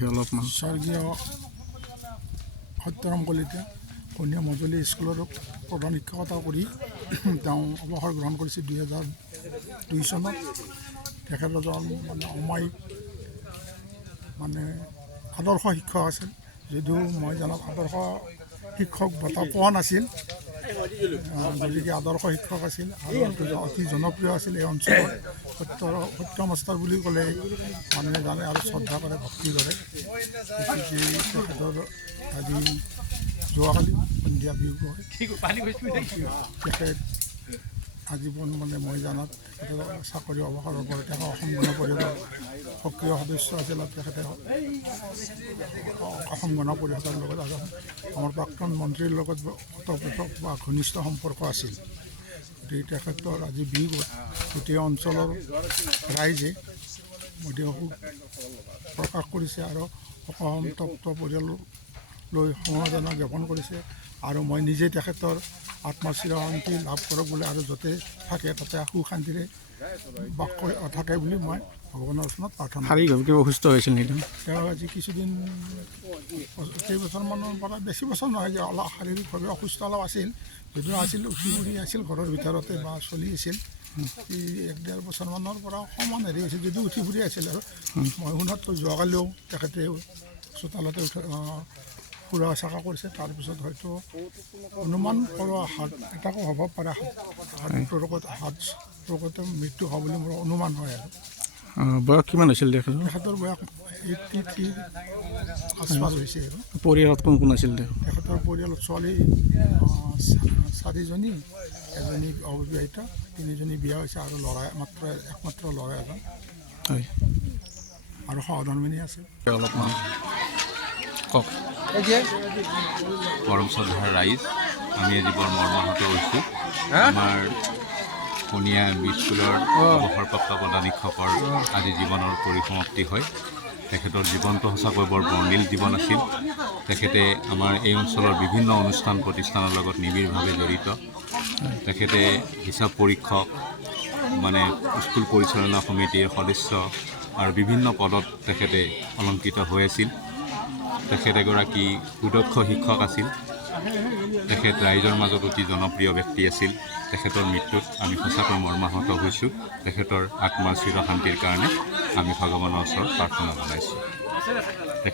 বিষয়ে অলপমান। স্বৰ্গীয় সত্যৰাম কলিতা কন্যা মজলী স্কুলৰ প্ৰধান শিক্ষকতা কৰি তেওঁ অৱসৰ গ্ৰহণ কৰিছিল 2002 চনত। তেখেত এজন মানে অমায়িক মানে আদৰ্শ শিক্ষক আছিল, যদিও মই জনাত আদৰ্শ শিক্ষক বঁটা পোৱা নাছিল, গতিকে আদৰ্শ শিক্ষক আছিল আৰু অতি জনপ্ৰিয় আছিল এই অঞ্চলত। সত্য মাষ্টাৰ বুলি ক'লে মানুহে জানে আৰু শ্ৰদ্ধা কৰে, ভক্তি কৰে। গতিকে তেখেতৰ আজি যোৱাকালি সন্ধিয়া বিয়োগ হয়। তেখেত আজীৱন মানে মই জানাত তেখেতৰ চাকৰি অৱসৰৰ পৰা তেওঁ অসম গণ পৰিষদৰ সক্ৰিয় সদস্য আছিল আৰু তেখেতে অসম গণ পৰিষদৰ লগত আৰু আমাৰ প্ৰাক্তন মন্ত্ৰীৰ লগত ওতঃপ্ৰোত বা ঘনিষ্ঠ সম্পৰ্ক আছিল। গতিকে তেখেতৰ আজি বিয়োগত গোটেই অঞ্চলৰ ৰাইজে অতি শোক প্ৰকাশ কৰিছে আৰু শোকসন্তপ্ত পৰিয়াললৈ সমবেদনা জ্ঞাপন কৰিছে। আৰু মই নিজে তেখেতৰ আত্মাৰ চিৰশান্তি লাভ কৰক বুলি আৰু য'তে থাকে তাতে সুখ শান্তিৰে বাস কৰি থাকে বুলি মই ভগৱানৰ ওচৰত প্ৰাৰ্থনা। শাৰীৰিকভাৱে কিবা অসুস্থ হৈছিল নেকি? তেওঁ আজি কিছুদিন কেইবছৰমানৰ পৰা, বেছি বছৰ নহয় যে অলপ শাৰীৰিকভাৱে অসুস্থ অলপ আছিল, যদিও আছিল উঠি ফুৰি আছিল ঘৰৰ ভিতৰতে বা চলি আছিল। 1-1.5 বছৰমানৰ পৰা অকণমান হেৰি হৈছিল, যদিও উঠি ফুৰি আছিল। আৰু মই শুনাততো যোৱাকালিও তেখেতে চোতালতে ফুৰা চাকা কৰিছে। তাৰপিছত হয়তো অনুমান কৰোঁ হাত এটাকো হ'ব পাৰে, হাত ৰোগতে মৃত্যু হ'ব বুলি মোৰ অনুমান হয়। আৰু বয়স কিমান হৈছিল তেখেতৰ? তেখেতৰ বয়স 83 আচপাছ হৈছে। আৰু পৰিয়ালত কোন কোন আছিল তেখেতৰ পৰিয়ালত ছোৱালী 4জনী, এজনী অবিবাহিতা, 3জনী বিয়া হৈছে আৰু ল'ৰা একমাত্ৰ ল'ৰা এজন হয় আৰু সহধৰ্মিনী আছে। অলপমান কওক। পৰম শ্ৰদ্ধাৰ ৰাইজ, আমি আজি বৰ মৰ্মাহত হৈছোঁ। আমাৰ কণীয়া স্কুলৰ অৱসৰপ্ৰাপ্ত প্ৰধান শিক্ষকৰ আজি জীৱনৰ পৰিসমাপ্তি হয়। তেখেতৰ জীৱনটো সঁচাকৈ বৰ বৰ্ণিল জীৱন আছিল। তেখেতে আমাৰ এই অঞ্চলৰ বিভিন্ন অনুষ্ঠান প্ৰতিষ্ঠানৰ লগত নিবিড়ভাৱে জড়িত। তেখেতে হিচাপ পৰীক্ষক, মানে স্কুল পৰিচালনা সমিতিৰ সদস্য আৰু বিভিন্ন পদত তেখেতে অলংকৃত হৈ আছিল। তেখেত এগৰাকী সুদক্ষ শিক্ষক আছিল। তেখেত ৰাইজৰ মাজত অতি জনপ্ৰিয় ব্যক্তি আছিল। তেখেতৰ মৃত্যুত আমি সঁচাকৈ মৰ্মাহত হৈছোঁ। তেখেতৰ আত্মাৰ চিৰশান্তিৰ কাৰণে আমি ভগৱানৰ ওচৰত প্ৰাৰ্থনা জনাইছোঁ।